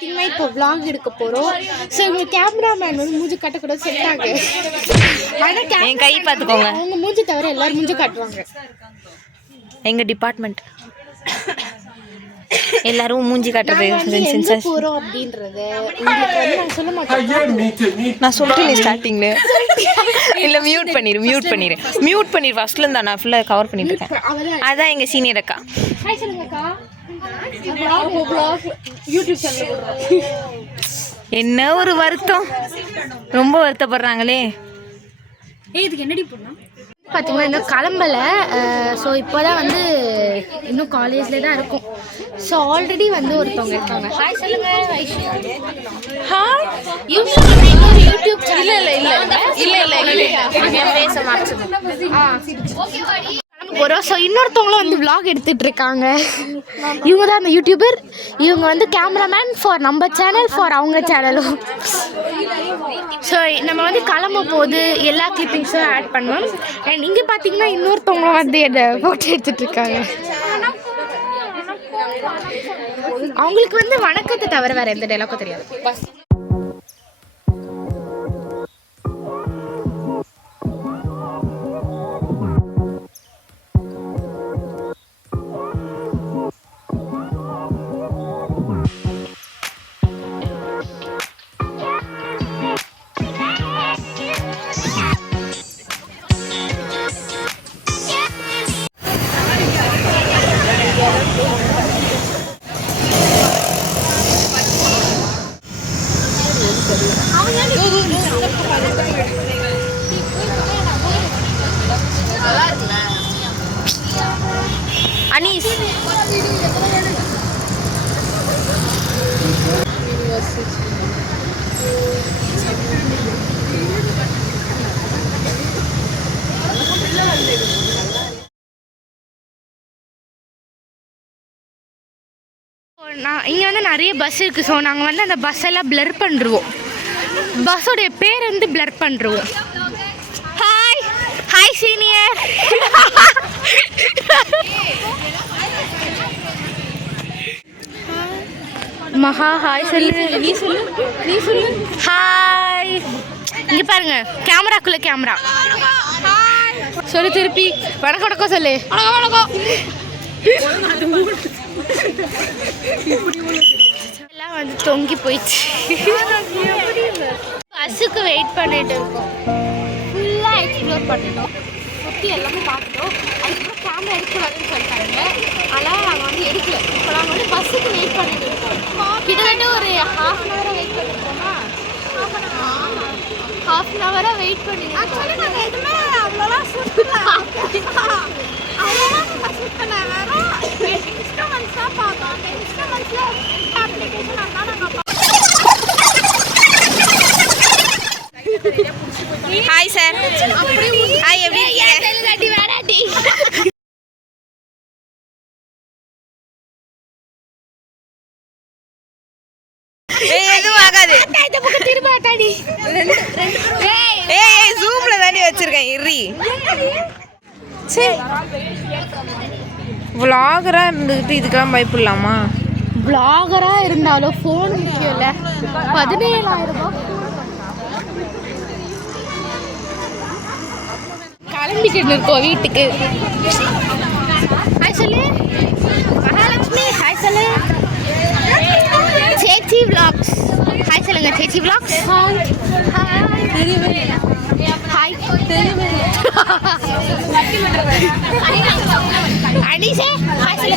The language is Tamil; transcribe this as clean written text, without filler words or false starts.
பார்த்தீங்கன்னா இப்போ vlog எடுக்க போகிறோம். ஸோ இவங்க கேமராமேன் வந்து மூஞ்சி காட்டக்கூடாது சொல்லிட்டாங்க. ஆனால் என் கை பார்த்துக்கோங்க. அவங்க மூஞ்சி தவிர எல்லாரும் மூஞ்சி காட்டுவாங்க. எங்கள் டிபார்ட்மெண்ட் எல்லாரும் மூஞ்சி காட்டுறது போகிறோம் அப்படின்றது உங்களுக்கு வந்து நான் சொல்ல மாட்டேன். நான் சொல்லிட்டேன் ஸ்டார்டிங்ல. இல்லை மியூட் பண்ணிடு ஃபர்ஸ்ட்ல இருந்தா நான் ஃபுல்லாக கவர் பண்ணிட்டு இருக்கேன். அதான் எங்கள் சீனியர் அக்கா. ஹாய் சொல்லுங்கக்கா. யூடியூப் சேனல் என்ன ஒரு வருத்தம், ரொம்ப வருத்தப்படுறாங்களே. இதுக்கு என்னடி பண்ணலாம் பார்த்தீங்கன்னா இன்னும் கிளம்பலை. ஸோ இப்போ தான் வந்து இன்னும் காலேஜில் தான் இருக்கும். ஸோ ஆல்ரெடி வந்து ஒருத்தவங்க இருக்காங்க. ஹாய் சொல்லுங்க. ஹாய் யூடியூப் போகிறோம். ஸோ இன்னொருத்தவங்களும் வந்து vlog எடுத்துகிட்டு இருக்காங்க. இவங்க தான் அந்த யூடியூபர். இவங்க வந்து கேமராமேன் ஃபார் நம்ம சேனல், ஃபார் அவங்க சேனலும். ஸோ நம்ம வந்து கிளம்ப போது எல்லா கிளிப்பிங்ஸும் ஆட் பண்ணுவோம். அண்ட் இங்கே பார்த்தீங்கன்னா இன்னொருத்தவங்க வந்து என்னை ஃபோட்டோ எடுத்துகிட்டு இருக்காங்க. அவங்களுக்கு வந்து வணக்கத்தை தவிர வேறு எந்த டைலாக்கும் தெரியாது. அனீஸ் இங்கே வந்து நிறைய பஸ் இருக்குது. ஸோ நாங்கள் வந்து அந்த பஸ் எல்லாம் பிளர் பண்ணுருவோம். பஸ்ஸோடைய பேர் வந்து பிளர் பண்ணுருவோம். Hi hi senior. Maha hi சொல்லு. நீ சொல்லு ஹாய். இங்கே பாருங்க கேமராக்குள்ளே கேமரா சொல்லு. திருப்பி வணக்கம் வணக்கம் சொல்லு. வணக்கம் எல்லாம் வந்து தொங்கி போயிடுச்சு. பஸ்ஸுக்கு வெயிட் பண்ணிட்டு இருக்கோம். ஃபுல்லாக எக்ஸ்ப்ளோர் பண்ணிட்டோம், சுற்றி எல்லாமே பார்த்துட்டோம். அதுக்கப்புறம் கேமரா எடுக்கக்கூடாதுன்னு சொல்லிட்டாங்க. அதனால் நாங்கள் வந்து எடுக்கல. இப்போ நாங்கள் வந்து பஸ்ஸுக்கு வெயிட் பண்ணிட்டு இருக்கோம். கிட்டத்தட்ட ஒரு ஹாஃப் அன் ஹவராக வெயிட் பண்ணிருக்கோமா? ஹாஃப் அன் ஹவராக வெயிட் பண்ணிருக்கோம். நாங்கள் எதுவுமே அவ்வளோலாம் ஷூட் பண்ண வேறு இன்ஸ்ட்ருமெண்ட்ஸ் தான் பார்த்தோம். அந்த இன்ஸ்ட்ருமெண்ட்ஸில் அப்ளிகேஷன் அதான் நாங்கள் ஹாய் சார். ஹாய், எப்படி இருக்கீங்க? வேடாட்டி எதுவும் ஆகாது. திரும்பாட்டாடி. ஏய் ஜூம்ல தாண்டி வச்சிருக்கேன். இறி சரி, vlogger-ஆ இருந்துக்கிட்டு இதுக்கெல்லாம் பயப்படலாமா? vlogger-ஆ இருந்தாலும் ஃபோன் முக்கியம் இல்லை. 17,000 ரூபாய் கிளம்பிக்கிட்டு இருக்கோம் வீட்டுக்கு. ஹாய் சொல்லு மகாலட்சுமி. ஹாய் சொல்லு. சேச்சி vlogs. ஹாய் சொல்லுங்க சேச்சி vlogs. ஹாய் ஹாய் அனிஷே ஹாய் சொல்லு.